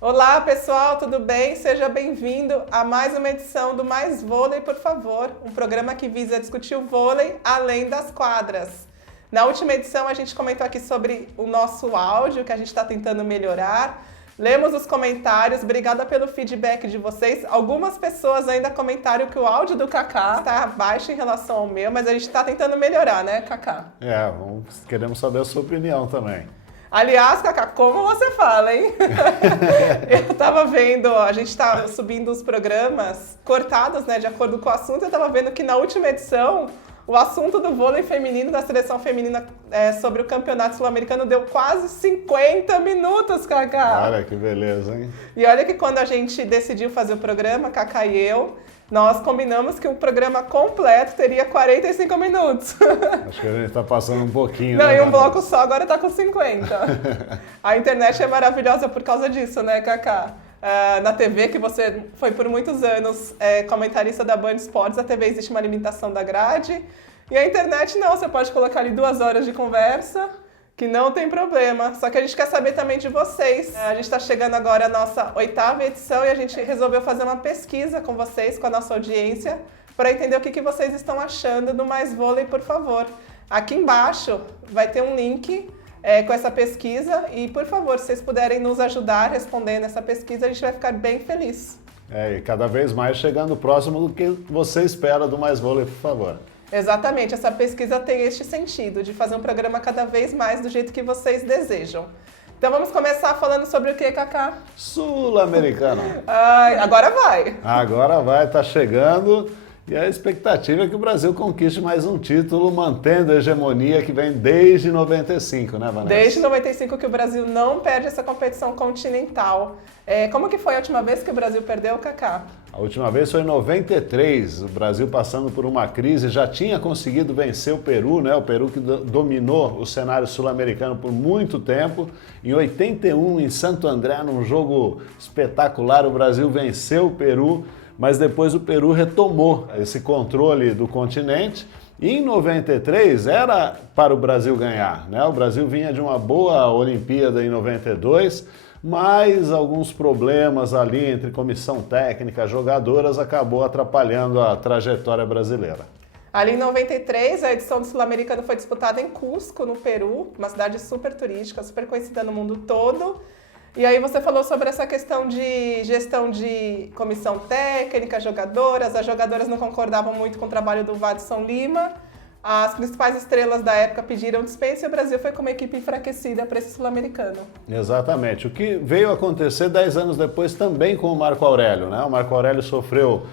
Olá, pessoal, tudo bem? Seja bem-vindo a mais uma edição do Mais Vôlei, por favor, um programa que visa discutir o vôlei além das quadras. Na última edição, a gente comentou aqui sobre o nosso áudio, que a gente está tentando melhorar. Lemos os comentários, obrigada pelo feedback de vocês. Algumas pessoas ainda comentaram que o áudio do Kaká está baixo em relação ao meu, mas a gente está tentando melhorar, né, Kaká? Queremos saber a sua opinião também. Aliás, Kaká, como você fala, hein? Eu tava vendo, a gente tá subindo os programas cortados, né, de acordo com o assunto. Eu tava vendo que na última edição, o assunto do vôlei feminino, da seleção feminina sobre o campeonato sul-americano deu quase 50 minutos, Kaká. Olha que beleza, hein? E olha que quando a gente decidiu fazer o programa, Kaká e eu, nós combinamos que o programa completo teria 45 minutos. Acho que a gente está passando um pouquinho. Não, né, e um Vanessa? bloco só agora tá com 50. A internet é maravilhosa por causa disso, né, Kaká? Na TV, que você foi por muitos anos comentarista da Band Esportes, a TV existe uma limitação da grade. E a internet não, você pode colocar ali 2 horas de conversa, que não tem problema. Só que a gente quer saber também de vocês. A gente está chegando agora à nossa 8ª edição e a gente resolveu fazer uma pesquisa com vocês, com a nossa audiência, para entender o que vocês estão achando do Mais Vôlei, por favor. Aqui embaixo vai ter um link com essa pesquisa e, por favor, se vocês puderem nos ajudar respondendo essa pesquisa, a gente vai ficar bem feliz. E cada vez mais chegando próximo do que você espera do Mais Vôlei, por favor. Exatamente, essa pesquisa tem este sentido, de fazer um programa cada vez mais do jeito que vocês desejam. Então vamos começar falando sobre o que, Kaká? Sul-Americano. Agora vai! Agora vai, tá chegando. E a expectativa é que o Brasil conquiste mais um título, mantendo a hegemonia que vem desde 95, né, Vanessa? Desde 95 que o Brasil não perde essa competição continental. Como que foi a última vez que o Brasil perdeu, Kaká? A última vez foi em 93, o Brasil passando por uma crise, já tinha conseguido vencer o Peru, né? O Peru que dominou o cenário sul-americano por muito tempo. Em 81, em Santo André, num jogo espetacular, o Brasil venceu o Peru, mas depois o Peru retomou esse controle do continente. E em 93 era para o Brasil ganhar, né? O Brasil vinha de uma boa Olimpíada em 92, mas alguns problemas ali entre comissão técnica, jogadoras, acabou atrapalhando a trajetória brasileira. Ali em 93, a edição do Sul-Americano foi disputada em Cusco, no Peru, uma cidade super turística, super conhecida no mundo todo. E aí você falou sobre essa questão de gestão de comissão técnica, jogadoras. As jogadoras não concordavam muito com o trabalho do Vadson Lima. As principais estrelas da época pediram dispensa e o Brasil foi com uma equipe enfraquecida para esse sul-americano. Exatamente. O que veio acontecer 10 anos depois também com o Marco Aurélio, né? O Marco Aurélio sofreu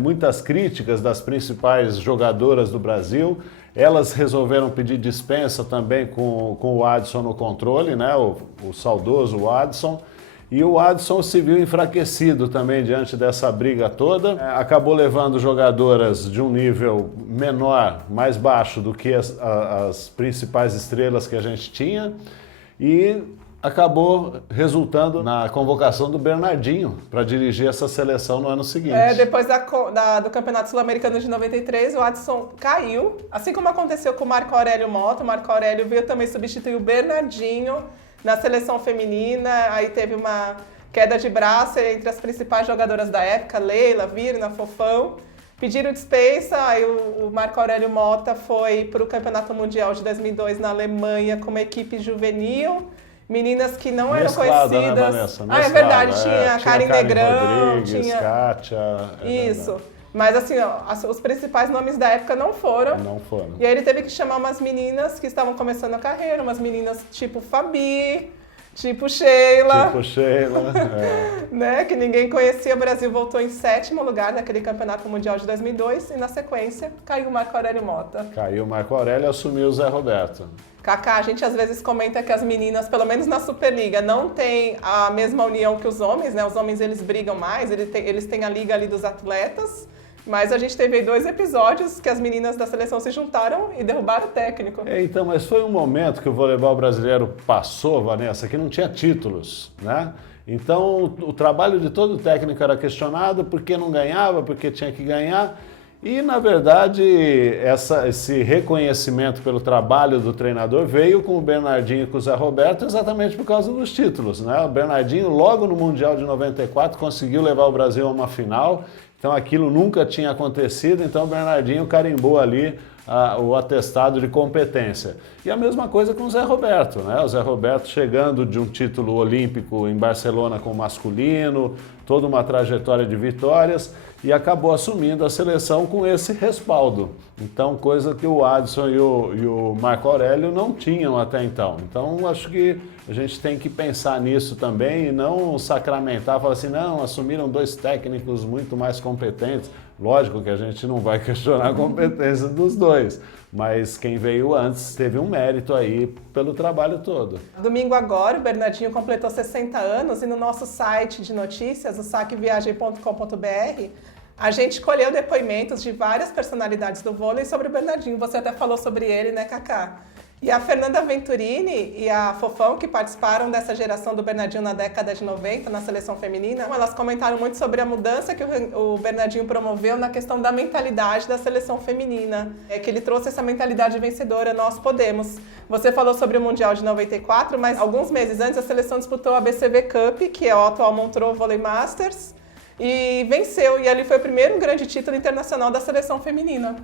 muitas críticas das principais jogadoras do Brasil. Elas resolveram pedir dispensa também com o Adson no controle, né? O saudoso Adson. E o Adson se viu enfraquecido também diante dessa briga toda. Acabou levando jogadoras de um nível menor, mais baixo do que as principais estrelas que a gente tinha. E acabou resultando na convocação do Bernardinho para dirigir essa seleção no ano seguinte. Depois do Campeonato Sul-Americano de 93, o Adson caiu, assim como aconteceu com o Marco Aurélio Mota. O Marco Aurélio veio também substituir o Bernardinho na seleção feminina. Aí teve uma queda de braço entre as principais jogadoras da época, Leila, Virna, Fofão. Pediram dispensa, aí o Marco Aurélio Mota foi para o Campeonato Mundial de 2002 na Alemanha com uma equipe juvenil. Meninas que não eram conhecidas. Né, Vanessa? É verdade, tinha Karen Negrão, Rodrigues, tinha Kátia. Isso. Mas assim, os principais nomes da época não foram. Não foram. E aí ele teve que chamar umas meninas que estavam começando a carreira, umas meninas tipo Fabi, tipo Sheila. Tipo Sheila. Né, que ninguém conhecia. O Brasil voltou em 7º lugar naquele Campeonato Mundial de 2002 e na sequência caiu o Marco Aurélio Mota. Caiu o Marco Aurélio e assumiu o Zé Roberto. Kaká, a gente às vezes comenta que as meninas, pelo menos na Superliga, não têm a mesma união que os homens, né? Os homens, eles brigam mais, eles têm a liga ali dos atletas, mas a gente teve aí 2 episódios que as meninas da seleção se juntaram e derrubaram o técnico. Então, mas foi um momento que o voleibol brasileiro passou, Vanessa, que não tinha títulos, né? Então, o trabalho de todo técnico era questionado porque não ganhava, porque tinha que ganhar. E, na verdade, esse reconhecimento pelo trabalho do treinador veio com o Bernardinho e com o Zé Roberto exatamente por causa dos títulos, né? O Bernardinho, logo no Mundial de 94, conseguiu levar o Brasil a uma final, então aquilo nunca tinha acontecido, então o Bernardinho carimbou ali o atestado de competência. E a mesma coisa com o Zé Roberto, né? O Zé Roberto chegando de um título olímpico em Barcelona com o masculino, toda uma trajetória de vitórias, e acabou assumindo a seleção com esse respaldo. Então, coisa que o Adson e o Marco Aurélio não tinham até então. Então, acho que a gente tem que pensar nisso também e não sacramentar, falar assim, não, assumiram dois técnicos muito mais competentes. Lógico que a gente não vai questionar a competência dos dois, mas quem veio antes teve um mérito aí pelo trabalho todo. Domingo agora, o Bernardinho completou 60 anos e no nosso site de notícias, o saqueviagem.com.br, a gente colheu depoimentos de várias personalidades do vôlei sobre o Bernardinho. Você até falou sobre ele, né, Cacá? E a Fernanda Venturini e a Fofão, que participaram dessa geração do Bernardinho na década de 90, na seleção feminina, elas comentaram muito sobre a mudança que o Bernardinho promoveu na questão da mentalidade da seleção feminina. Que ele trouxe essa mentalidade vencedora, nós podemos. Você falou sobre o Mundial de 94, mas alguns meses antes a seleção disputou a BCV Cup, que é o atual Montreux Volley Masters, e venceu, e ali foi o primeiro grande título internacional da seleção feminina.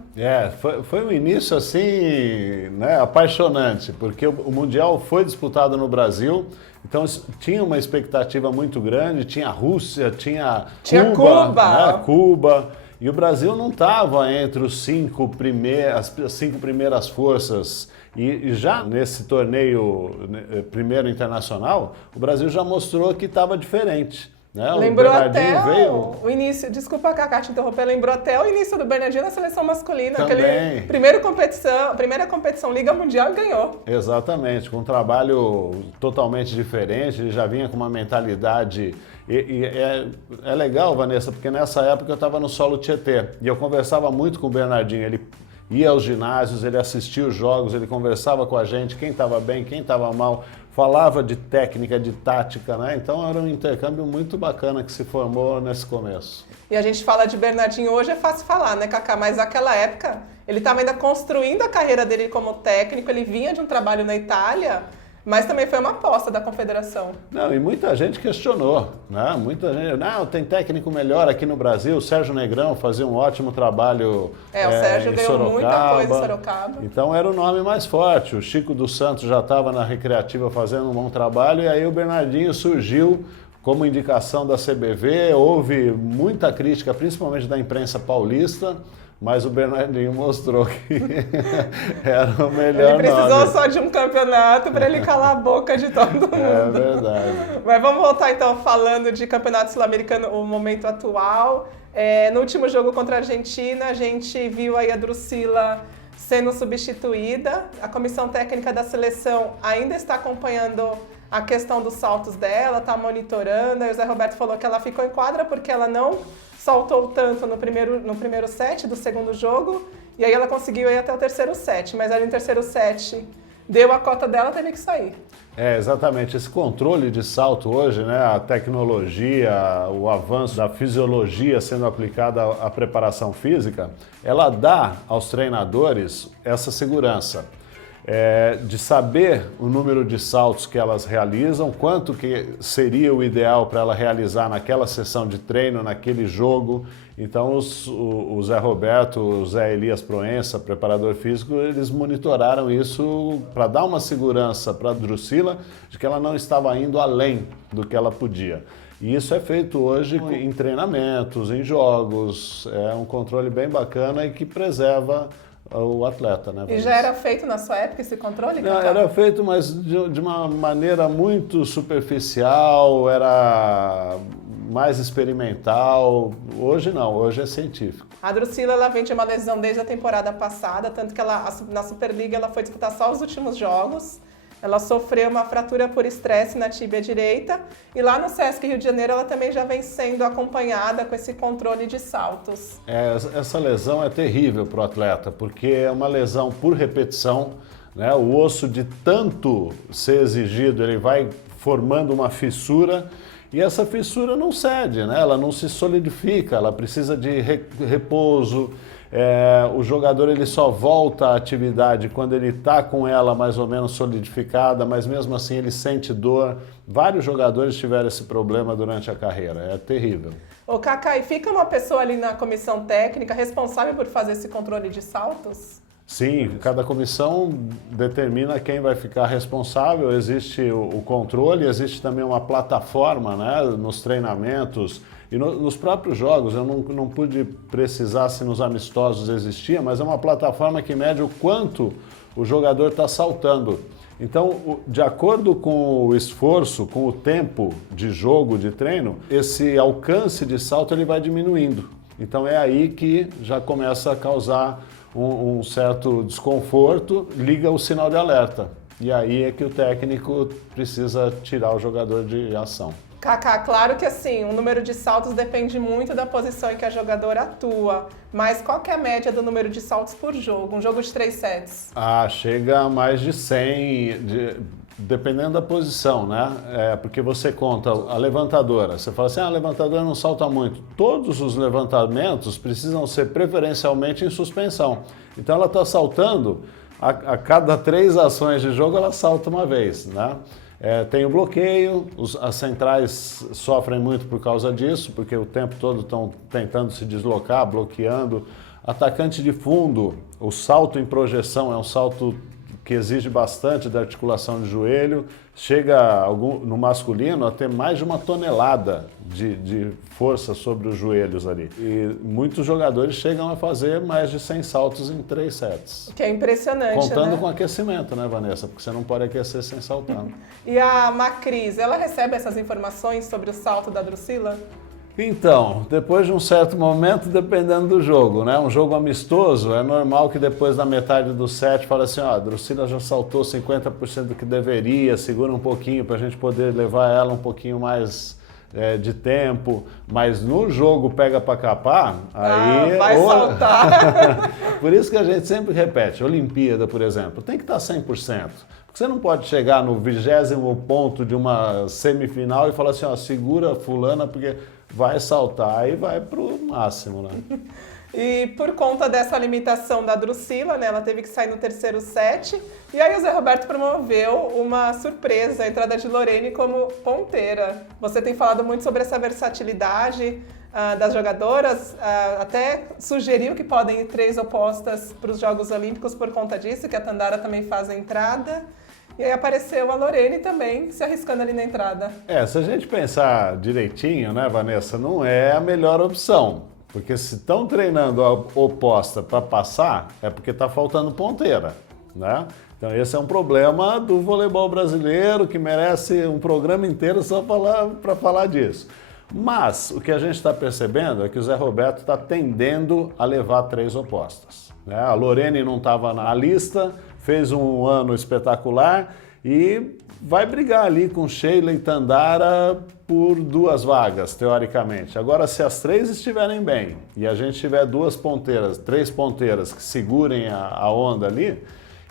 Foi um início assim, né, apaixonante, porque o Mundial foi disputado no Brasil, então tinha uma expectativa muito grande, tinha a Rússia, tinha Cuba, né, Cuba, e o Brasil não estava entre as cinco primeiras forças. E já nesse torneio primeiro internacional, o Brasil já mostrou que estava diferente. Né? Lembrou até o início, desculpa, Cacá, te interromper, lembrou até o início do Bernardinho na seleção masculina. Também. Primeira competição, Liga Mundial, e ganhou. Exatamente, com um trabalho totalmente diferente, ele já vinha com uma mentalidade. É legal, Vanessa, porque nessa época eu estava no Solo Tietê e eu conversava muito com o Bernardinho. Ele ia aos ginásios, ele assistia os jogos, ele conversava com a gente, quem estava bem, quem estava mal, falava de técnica, de tática, né? Então era um intercâmbio muito bacana que se formou nesse começo. E a gente fala de Bernardinho hoje, é fácil falar, né, Cacá? Mas naquela época, ele estava ainda construindo a carreira dele como técnico, ele vinha de um trabalho na Itália, mas também foi uma aposta da Confederação. Não, e muita gente questionou, né? Muita gente, não, tem técnico melhor aqui no Brasil, o Sérgio Negrão fazia um ótimo trabalho o Sérgio ganhou Sorocaba. Muita coisa em Sorocaba. Então era o nome mais forte, o Chico dos Santos já estava na Recreativa fazendo um bom trabalho, e aí o Bernardinho surgiu como indicação da CBV, houve muita crítica, principalmente da imprensa paulista, mas o Bernardinho mostrou que era o melhor nome. Ele precisou só de um campeonato para ele calar a boca de todo mundo. É verdade. Mas vamos voltar então falando de campeonato sul-americano, o momento atual. No último jogo contra a Argentina, a gente viu aí a Drusila sendo substituída. A comissão técnica da seleção ainda está acompanhando a questão dos saltos dela, está monitorando. Aí o Zé Roberto falou que ela ficou em quadra porque ela não saltou tanto no primeiro set do segundo jogo, e aí ela conseguiu ir até o terceiro set, mas aí no terceiro set deu a cota dela, teve que sair. Exatamente. Esse controle de salto hoje, né, a tecnologia, o avanço da fisiologia sendo aplicada à preparação física, ela dá aos treinadores essa segurança. De saber o número de saltos que elas realizam, quanto que seria o ideal para ela realizar naquela sessão de treino, naquele jogo. Então o Zé Roberto, o Zé Elias Proença, preparador físico, eles monitoraram isso para dar uma segurança para a Drusila de que ela não estava indo além do que ela podia. E isso é feito hoje em treinamentos, em jogos, é um controle bem bacana e que preserva o atleta, né? E já era feito na sua época esse controle? Não, era feito, mas de uma maneira muito superficial, era mais experimental. Hoje não, hoje é científico. A Drusila, ela vem de uma lesão desde a temporada passada, tanto que na Superliga ela foi disputar só os últimos jogos. Ela sofreu uma fratura por estresse na tíbia direita e lá no Sesc Rio de Janeiro ela também já vem sendo acompanhada com esse controle de saltos. Essa lesão é terrível para o atleta, porque é uma lesão por repetição, né? O osso de tanto ser exigido, ele vai formando uma fissura e essa fissura não cede, né? Ela não se solidifica, ela precisa de repouso. O jogador ele só volta à atividade quando ele está com ela mais ou menos solidificada, mas mesmo assim ele sente dor. Vários jogadores tiveram esse problema durante a carreira, é terrível. Ô, Kaká, e fica uma pessoa ali na comissão técnica responsável por fazer esse controle de saltos? Sim, cada comissão determina quem vai ficar responsável, existe o controle, existe também uma plataforma, né, nos treinamentos e nos próprios jogos. Eu não pude precisar se nos amistosos existia, mas é uma plataforma que mede o quanto o jogador está saltando. Então, de acordo com o esforço, com o tempo de jogo, de treino, esse alcance de salto ele vai diminuindo. Então é aí que já começa a causar um certo desconforto, liga o sinal de alerta. E aí é que o técnico precisa tirar o jogador de ação. Kaká, claro que assim, o número de saltos depende muito da posição em que a jogadora atua, mas qual que é a média do número de saltos por jogo? Um jogo de 3 sets? Chega a mais de 100, dependendo da posição, né? Porque você conta a levantadora, você fala assim, a levantadora não salta muito. Todos os levantamentos precisam ser preferencialmente em suspensão. Então ela está saltando, a cada 3 ações de jogo ela salta uma vez, né? Tem o bloqueio, as centrais sofrem muito por causa disso, porque o tempo todo estão tentando se deslocar, bloqueando. Atacante de fundo, o salto em projeção é um salto que exige bastante da articulação de joelho, chega no masculino a ter mais de 1 tonelada de força sobre os joelhos ali. E muitos jogadores chegam a fazer mais de 100 saltos em 3 sets. Que é impressionante, contando né? Com aquecimento, né, Vanessa? Porque você não pode aquecer sem saltar. E a Macris, ela recebe essas informações sobre o salto da Drusila? Então, depois de um certo momento, dependendo do jogo, né? Um jogo amistoso, é normal que depois da metade do set fale assim, a Drusila já saltou 50% do que deveria, segura um pouquinho para a gente poder levar ela um pouquinho mais de tempo, mas no jogo pega para capar, aí... vai saltar! Por isso que a gente sempre repete, Olimpíada, por exemplo, tem que estar 100%. Porque você não pode chegar no 20º ponto de uma semifinal e falar assim, segura fulana, porque vai saltar e vai pro máximo, né? E por conta dessa limitação da Drusila, né, ela teve que sair no 3º set, e aí o Zé Roberto promoveu uma surpresa, a entrada de Lorene como ponteira. Você tem falado muito sobre essa versatilidade das jogadoras, até sugeriu que podem ir 3 opostas para os Jogos Olímpicos por conta disso, que a Tandara também faz a entrada. E aí apareceu a Lorene também se arriscando ali na entrada. Se a gente pensar direitinho, né, Vanessa, não é a melhor opção. Porque se estão treinando a oposta para passar, é porque está faltando ponteira, né? Então esse é um problema do voleibol brasileiro que merece um programa inteiro só para falar disso. Mas o que a gente está percebendo é que o Zé Roberto está tendendo a levar 3 opostas, né? A Lorene não estava na lista, fez um ano espetacular e vai brigar ali com Sheila e Tandara por 2 vagas, teoricamente. Agora, se as 3 estiverem bem e a gente tiver 3 ponteiras que segurem a onda ali,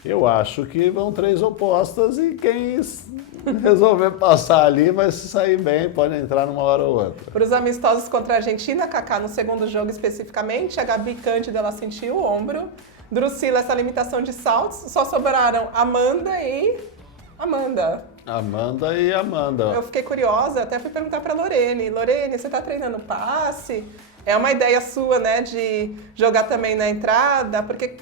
eu acho que vão 3 opostas e quem resolver passar ali vai se sair bem, pode entrar numa hora ou outra. Para os amistosos contra a Argentina, Kaká, no segundo jogo especificamente, a Gabi Cândida, ela sentiu o ombro. Drusila, essa limitação de saltos, só sobraram Amanda e Amanda. Eu fiquei curiosa, até fui perguntar para Lorene. Lorene, você está treinando passe? É uma ideia sua, né, de jogar também na entrada? Porque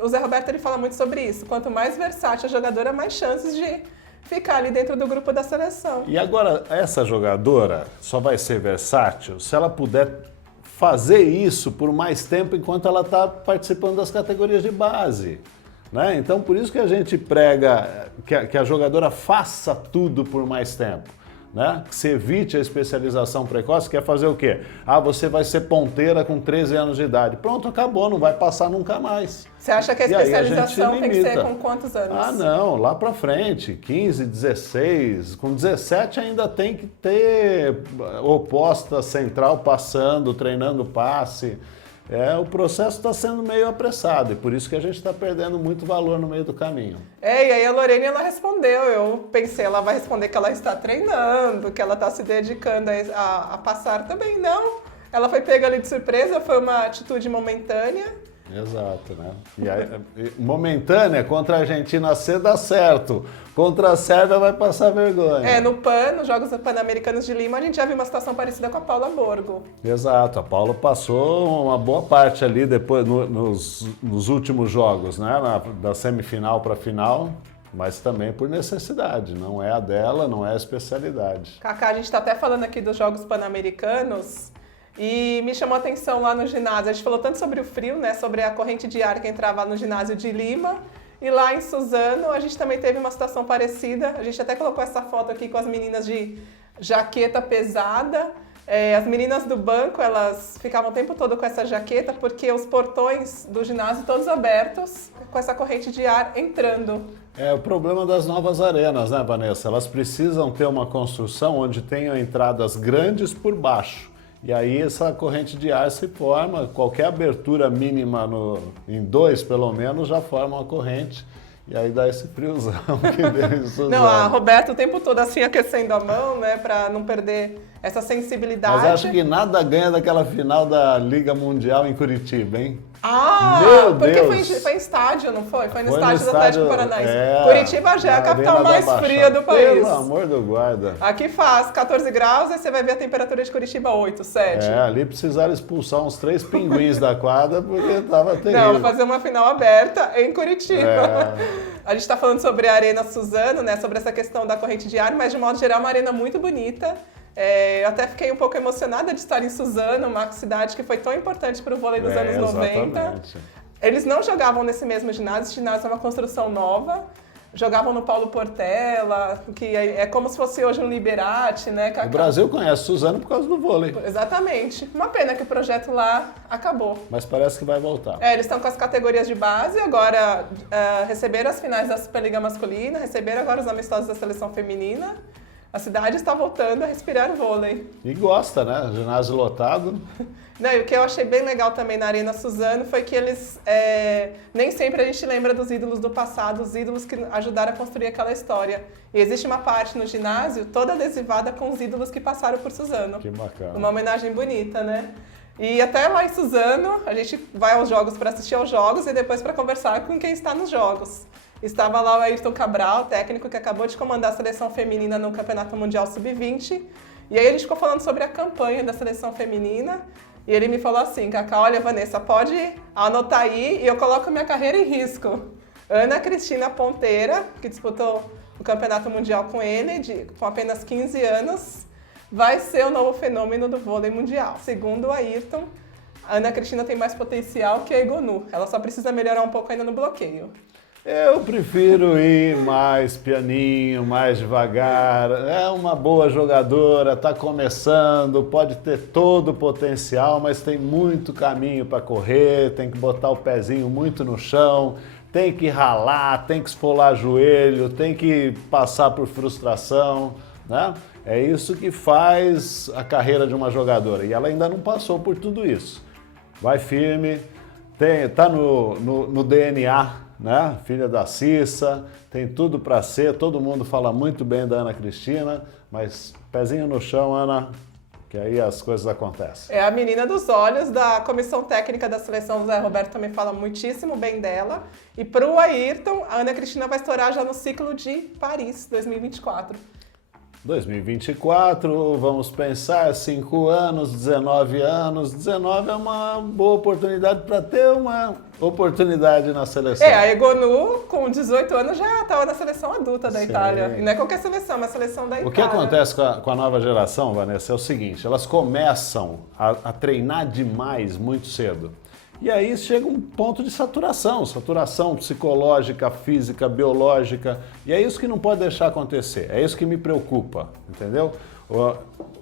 o Zé Roberto ele fala muito sobre isso. Quanto mais versátil a jogadora, mais chances de ficar ali dentro do grupo da seleção. E agora, essa jogadora só vai ser versátil se ela puder fazer isso por mais tempo enquanto ela está participando das categorias de base, né? Então, por isso que a gente prega que a jogadora faça tudo por mais tempo, né? Que se evite a especialização precoce, quer fazer o quê? Você vai ser ponteira com 13 anos de idade. Pronto, acabou, não vai passar nunca mais. Você acha que a especialização tem que ser com quantos anos? Não, lá pra frente, 15, 16, com 17 ainda tem que ter oposta central passando, treinando passe. O processo está sendo meio apressado e por isso que a gente está perdendo muito valor no meio do caminho. E aí a Lorene, ela respondeu, eu pensei, ela vai responder que ela está treinando, que ela está se dedicando a passar também. Não, ela foi pega ali de surpresa, foi uma atitude momentânea, Exato, né? E aí, momentânea contra a Argentina C dá certo. Contra a Sérvia vai passar vergonha. No PAN, nos Jogos Pan-Americanos de Lima, a gente já viu uma situação parecida com a Paula Borgo. Exato, a Paula passou uma boa parte ali depois nos últimos jogos, né? Da semifinal para a final, mas também por necessidade. Não é a dela, não é a especialidade. Cacá, a gente está até falando aqui dos Jogos Pan-Americanos. E me chamou a atenção lá no ginásio, a gente falou tanto sobre o frio, né, sobre a corrente de ar que entrava no ginásio de Lima, e lá em Suzano a gente também teve uma situação parecida, a gente até colocou essa foto aqui com as meninas de jaqueta pesada, as meninas do banco, elas ficavam o tempo todo com essa jaqueta porque os portões do ginásio todos abertos, com essa corrente de ar entrando. É o problema das novas arenas, né, Vanessa? Elas precisam ter uma construção onde tenham entradas grandes por baixo. E aí essa corrente de ar se forma, qualquer abertura mínima em 2 pelo menos já forma uma corrente e aí dá esse friozão que deu. Não, a Roberta o tempo todo assim aquecendo a mão, né, para não perder essa sensibilidade. Mas acho que nada ganha daquela final da Liga Mundial em Curitiba, hein? Meu Deus! Foi em estádio, não foi? Foi no estádio do Atlético Paranaense. Curitiba já é a capital mais fria do país. Pelo amor do guarda. Aqui faz 14 graus, aí você vai ver a temperatura de Curitiba 8, 7. Ali precisaram expulsar uns 3 pinguins da quadra porque tava terrível. Não, fazer uma final aberta em Curitiba. A gente tá falando sobre a Arena Suzano, né? Sobre essa questão da corrente de ar, mas de modo geral é uma arena muito bonita. Eu até fiquei um pouco emocionada de estar em Suzano, uma cidade que foi tão importante para o vôlei dos anos 90. Exatamente. Eles não jogavam nesse mesmo ginásio, esse ginásio é uma construção nova. Jogavam no Paulo Portela, que é como se fosse hoje um Liberati, né? O Brasil conhece Suzano por causa do vôlei. Exatamente. Uma pena que o projeto lá acabou. Mas parece que vai voltar. Eles estão com as categorias de base, agora receberam as finais da Superliga Masculina, receberam agora os amistosos da Seleção Feminina. A cidade está voltando a respirar vôlei. E gosta, né? Ginásio lotado. Não, e o que eu achei bem legal também na Arena Suzano foi que eles... nem sempre a gente lembra dos ídolos do passado, os ídolos que ajudaram a construir aquela história. E existe uma parte no ginásio toda adesivada com os ídolos que passaram por Suzano. Que bacana. Uma homenagem bonita, né? E até lá em Suzano, a gente vai aos jogos para assistir aos jogos e depois para conversar com quem está nos jogos. Estava lá o Ayrton Cabral, técnico que acabou de comandar a seleção feminina no Campeonato Mundial Sub-20. E aí a gente ficou falando sobre a campanha da seleção feminina. E ele me falou assim, Cacá, olha, Vanessa, pode anotar aí e eu coloco minha carreira em risco. Ana Cristina Ponteira, que disputou o Campeonato Mundial com ele, com apenas 15 anos, vai ser o novo fenômeno do vôlei mundial. Segundo o Ayrton, a Ana Cristina tem mais potencial que a Egonu. Ela só precisa melhorar um pouco ainda no bloqueio. Eu prefiro ir mais pianinho, mais devagar. É uma boa jogadora, está começando, pode ter todo o potencial, mas tem muito caminho para correr, tem que botar o pezinho muito no chão, tem que ralar, tem que esfolar joelho, tem que passar por frustração, né? É isso que faz a carreira de uma jogadora. E ela ainda não passou por tudo isso. Vai firme, tá no DNA, né? Filha da Cissa, tem tudo para ser, todo mundo fala muito bem da Ana Cristina, mas pezinho no chão, Ana, que aí as coisas acontecem. É a menina dos olhos da comissão técnica da seleção, o Zé Roberto também fala muitíssimo bem dela. E para o Ayrton, a Ana Cristina vai estourar já no ciclo de Paris 2024. 2024, vamos pensar, 5 anos, 19 anos. 19 é uma boa oportunidade para ter uma oportunidade na seleção. A Egonu, com 18 anos, já estava na seleção adulta da Itália. E não é qualquer seleção, é uma seleção da Itália. O que acontece com a nova geração, Vanessa, é o seguinte, elas começam a treinar demais muito cedo. E aí chega um ponto de saturação psicológica, física, biológica, e é isso que não pode deixar acontecer, é isso que me preocupa, entendeu?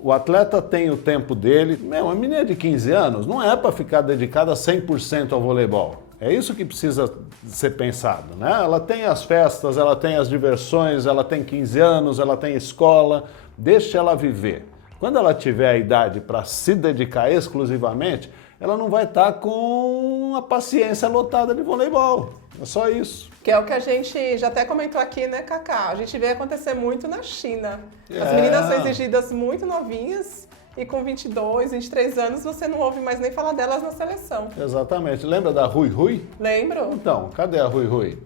O atleta tem o tempo dele, uma menina de 15 anos não é para ficar dedicada 100% ao voleibol, é isso que precisa ser pensado, né? Ela tem as festas, ela tem as diversões, ela tem 15 anos, ela tem escola, deixa ela viver. Quando ela tiver a idade para se dedicar exclusivamente, ela não vai estar com a paciência lotada de voleibol. É só isso. Que é o que a gente já até comentou aqui, né, Cacá? A gente vê acontecer muito na China. As meninas são exigidas muito novinhas e com 22, 23 anos você não ouve mais nem falar delas na seleção. Exatamente. Lembra da Rui Rui? Lembro? Então, cadê a Rui Rui?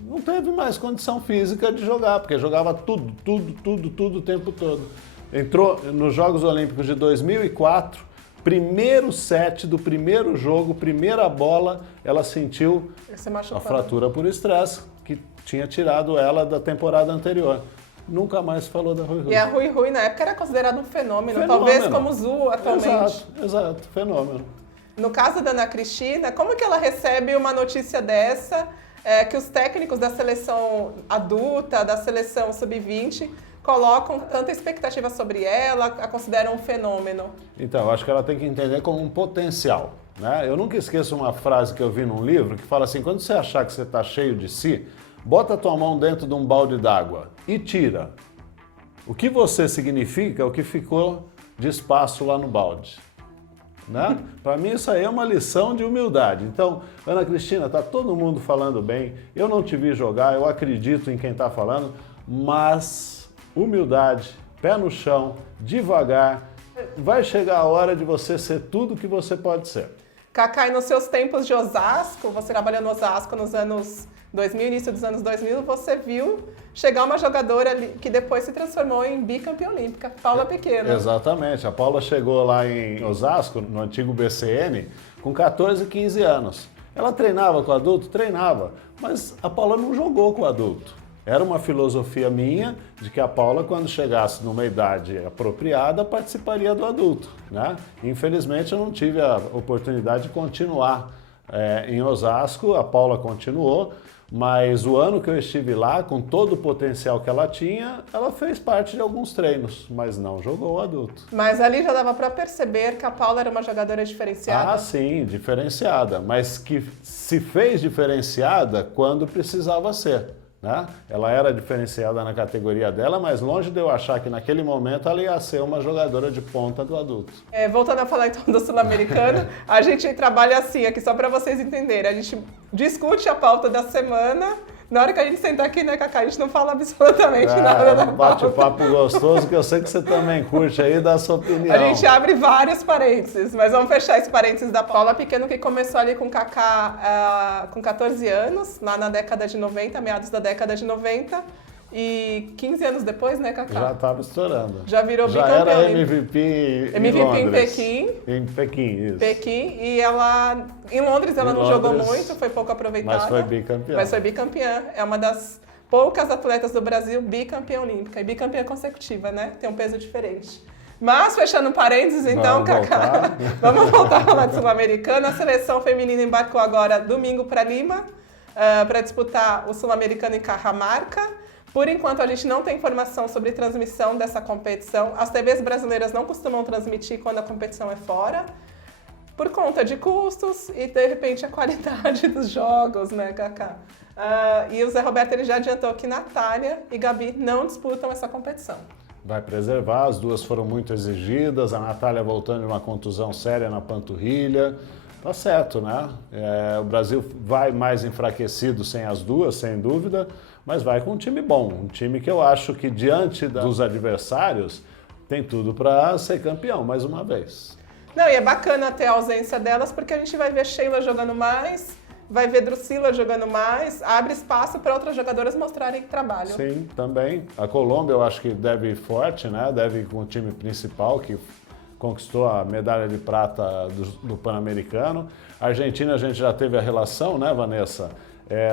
Não teve mais condição física de jogar, porque jogava tudo o tempo todo. Entrou nos Jogos Olímpicos de 2004, primeiro set do primeiro jogo, primeira bola, ela sentiu a fratura por estresse, que tinha tirado ela da temporada anterior. Nunca mais falou da Rui Rui. E a Rui Rui, na época, era considerada um fenômeno, talvez como o Zu atualmente. Exato, fenômeno. No caso da Ana Cristina, como que ela recebe uma notícia dessa, que os técnicos da seleção adulta, da seleção sub-20, colocam tanta expectativa sobre ela, a consideram um fenômeno? Então, eu acho que ela tem que entender como um potencial, né? Eu nunca esqueço uma frase que eu vi num livro que fala assim, quando você achar que você está cheio de si, bota a tua mão dentro de um balde d'água e tira. O que você significa é o que ficou de espaço lá no balde. Né? Para mim isso aí é uma lição de humildade. Então, Ana Cristina, tá todo mundo falando bem, eu não te vi jogar, eu acredito em quem está falando, mas humildade, pé no chão, devagar, vai chegar a hora de você ser tudo que você pode ser. Cacá, e nos seus tempos de Osasco, você trabalhou no Osasco nos anos 2000, início dos anos 2000, você viu chegar uma jogadora que depois se transformou em bicampeã olímpica, Paula Pequeno. Exatamente, a Paula chegou lá em Osasco, no antigo BCN, com 14, 15 anos. Ela treinava com o adulto? Treinava, mas a Paula não jogou com o adulto. Era uma filosofia minha de que a Paula, quando chegasse numa idade apropriada, participaria do adulto, né? Infelizmente, eu não tive a oportunidade de continuar em Osasco, a Paula continuou, mas o ano que eu estive lá, com todo o potencial que ela tinha, ela fez parte de alguns treinos, mas não jogou o adulto. Mas ali já dava para perceber que a Paula era uma jogadora diferenciada? Ah, sim, diferenciada, mas que se fez diferenciada quando precisava ser. Né? Ela era diferenciada na categoria dela, mas longe de eu achar que naquele momento ela ia ser uma jogadora de ponta do adulto. Voltando a falar então do Sul-Americano, a gente trabalha assim, aqui só para vocês entenderem, a gente discute a pauta da semana, na hora que a gente sentar aqui, né, Cacá, a gente não fala absolutamente nada da pauta. Bate-papo gostoso, que eu sei que você também curte aí, dá a sua opinião. A gente abre vários parênteses, mas vamos fechar esse parênteses da Paula Pequeno, que começou ali com o Cacá com 14 anos, lá na década de 90, meados da década de 90, e 15 anos depois, né, Cacá? Já estava estourando. Já virou bicampeã. Já era MVP em Pequim. Em Pequim, isso. Pequim, e ela... Em Londres ela não jogou muito, foi pouco aproveitada. Mas foi bicampeã. Mas foi bicampeã. É uma das poucas atletas do Brasil bicampeã olímpica. E bicampeã consecutiva, né? Tem um peso diferente. Mas, fechando parênteses, então, Cacá, vamos voltar a falar de Sul-Americano. A seleção feminina embarcou agora domingo para Lima, para disputar o Sul-Americano em Cajamarca. Por enquanto, a gente não tem informação sobre transmissão dessa competição. As TVs brasileiras não costumam transmitir quando a competição é fora, por conta de custos e, de repente, a qualidade dos jogos, né, Cacá? E o Zé Roberto ele já adiantou que Natália e Gabi não disputam essa competição. Vai preservar, as duas foram muito exigidas, a Natália voltando de uma contusão séria na panturrilha. Tá certo, né? O Brasil vai mais enfraquecido sem as duas, sem dúvida, mas vai com um time bom, um time que eu acho que diante dos adversários tem tudo para ser campeão mais uma vez. Não, e é bacana ter a ausência delas porque a gente vai ver Sheila jogando mais, vai ver Drusila jogando mais, abre espaço para outras jogadoras mostrarem que trabalham. Sim, também. A Colômbia eu acho que deve ir forte, né? Deve ir com o time principal que conquistou a medalha de prata do Pan-Americano. A Argentina a gente já teve a relação, né, Vanessa?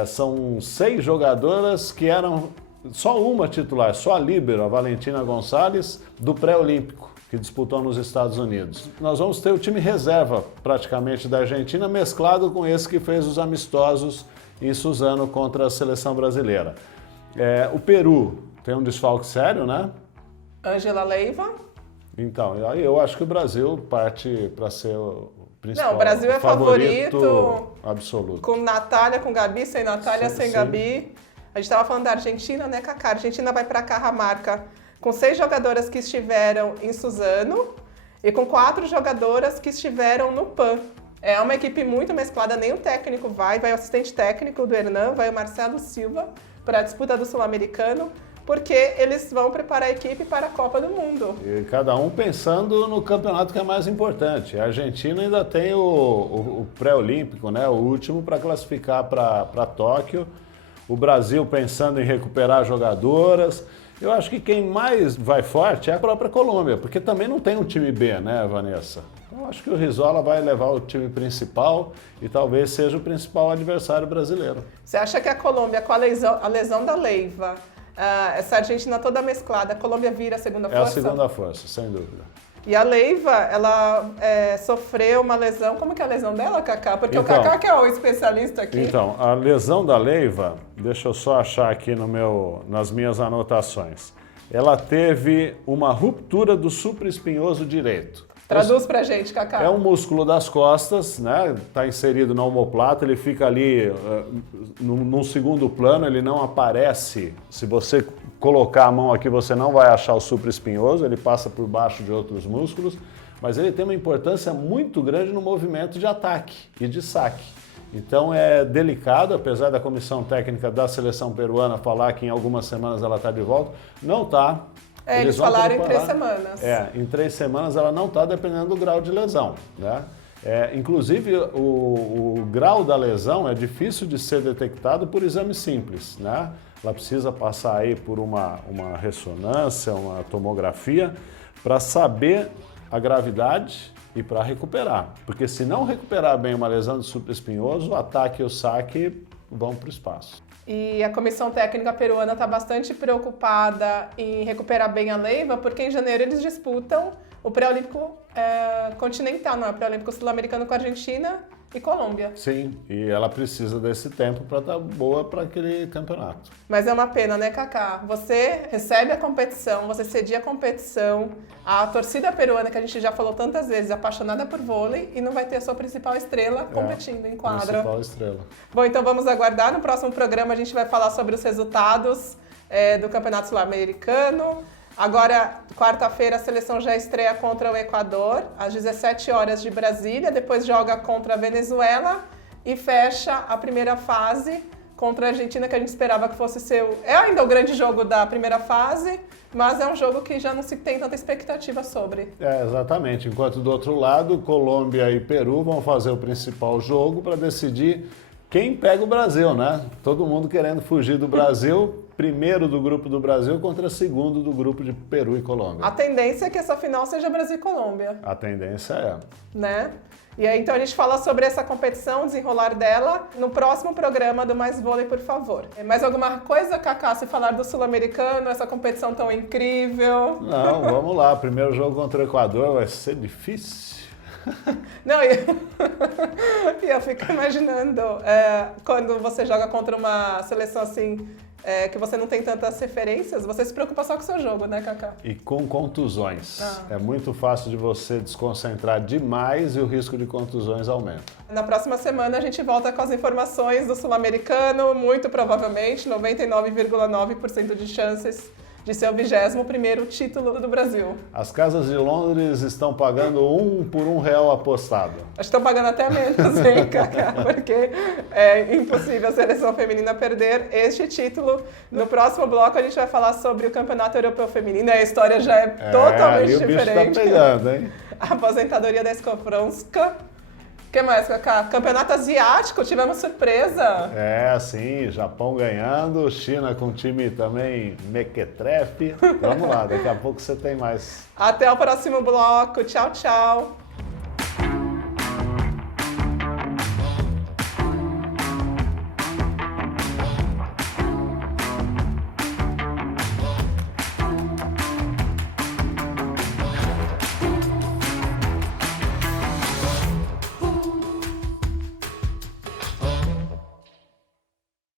São 6 jogadoras que eram só uma titular, só a líbero, a Valentina Gonçalves, do pré-olímpico, que disputou nos Estados Unidos. Nós vamos ter o time reserva, praticamente, da Argentina, mesclado com esse que fez os amistosos em Suzano contra a seleção brasileira. O Peru tem um desfalque sério, né? Ângela Leiva. Então, eu acho que o Brasil parte para ser o principal. Não, o Brasil é favorito absoluto. Com Natália, com Gabi, sem Natália, sem Gabi. A gente estava falando da Argentina, né, Cacá? A Argentina vai para Cajamarca com 6 jogadoras que estiveram em Suzano e com 4 jogadoras que estiveram no PAN. É uma equipe muito mesclada, nem o técnico vai o assistente técnico do Hernan, vai o Marcelo Silva para a disputa do Sul-Americano. porque eles vão preparar a equipe para a Copa do Mundo. E cada um pensando no campeonato que é mais importante. A Argentina ainda tem o pré-olímpico, né? O último para classificar para Tóquio. O Brasil pensando em recuperar jogadoras. Eu acho que quem mais vai forte é a própria Colômbia, porque também não tem um time B, né, Vanessa? Eu acho que o Rizzola vai levar o time principal e talvez seja o principal adversário brasileiro. Você acha que a Colômbia, com a lesão da Leiva, essa Argentina toda mesclada, a Colômbia vira a segunda força? É a segunda força, sem dúvida. E a Leiva, ela sofreu uma lesão. Como que é a lesão dela, Kaká? Porque Então, o Kaká que é o especialista aqui. Então, a lesão da Leiva, deixa eu só achar aqui nas minhas anotações. Ela teve uma ruptura do supraespinhoso direito. Traduz pra gente, Kaká. É um músculo das costas, né? Está inserido na omoplata, ele fica ali num segundo plano, ele não aparece. Se você colocar a mão aqui, você não vai achar o supraespinhoso, ele passa por baixo de outros músculos, mas ele tem uma importância muito grande no movimento de ataque e de saque. Então é delicado, apesar da comissão técnica da seleção peruana falar que em algumas semanas ela está de volta, não está. Eles falaram em 3 semanas. Em 3 semanas ela não está, dependendo do grau de lesão, né? Inclusive, o grau da lesão é difícil de ser detectado por exame simples, né? Ela precisa passar aí por uma ressonância, uma tomografia, para saber a gravidade e para recuperar. Porque se não recuperar bem uma lesão de supraespinhoso, o ataque e o saque vão para o espaço. E a comissão técnica peruana está bastante preocupada em recuperar bem a Leiva, porque em janeiro eles disputam o pré-olímpico continental, não é? O pré-olímpico sul-americano com a Argentina e Colômbia. Sim, e ela precisa desse tempo para estar boa para aquele campeonato. Mas é uma pena, né, Kaká? Você recebe a competição, você cedia a competição, a torcida peruana, que a gente já falou tantas vezes, apaixonada por vôlei, e não vai ter a sua principal estrela competindo em quadra. Principal estrela. Bom, então vamos aguardar. No próximo programa a gente vai falar sobre os resultados do Campeonato Sul-Americano. Agora, quarta-feira, a seleção já estreia contra o Equador, às 17 horas de Brasília, depois joga contra a Venezuela e fecha a primeira fase contra a Argentina, que a gente esperava que fosse é ainda o grande jogo da primeira fase, mas é um jogo que já não se tem tanta expectativa sobre. Exatamente. Enquanto do outro lado, Colômbia e Peru vão fazer o principal jogo para decidir quem pega o Brasil, né? Todo mundo querendo fugir do Brasil. Primeiro do grupo do Brasil contra segundo do grupo de Peru e Colômbia. A tendência é que essa final seja Brasil e Colômbia. A tendência é. Né? E aí, então, a gente fala sobre essa competição, desenrolar dela, no próximo programa do Mais Vôlei, por favor. Mais alguma coisa, Kaká, se falar do Sul-Americano, essa competição tão incrível? Não, vamos lá. Primeiro jogo contra o Equador vai ser difícil. Não, eu fico imaginando, quando você joga contra uma seleção assim, que você não tem tantas referências, você se preocupa só com o seu jogo, né, Kaká? E com contusões. É muito fácil de você desconcentrar demais e o risco de contusões aumenta. Na próxima semana a gente volta com as informações do Sul-Americano, muito provavelmente, 99,9% de chances de ser o 21º título do Brasil. As casas de Londres estão pagando R$1 por R$1 apostado. Acho que estão pagando até menos, hein, Kaká? Porque é impossível a seleção feminina perder este título. No próximo bloco a gente vai falar sobre o Campeonato Europeu Feminino. A história já é totalmente diferente. O bicho tá pegando, hein? A aposentadoria da Skowronska. O que mais, Kaká? Campeonato Asiático, tivemos surpresa. Sim, Japão ganhando, China com time também mequetrefe. Vamos lá, daqui a pouco você tem mais. Até o próximo bloco. Tchau, tchau.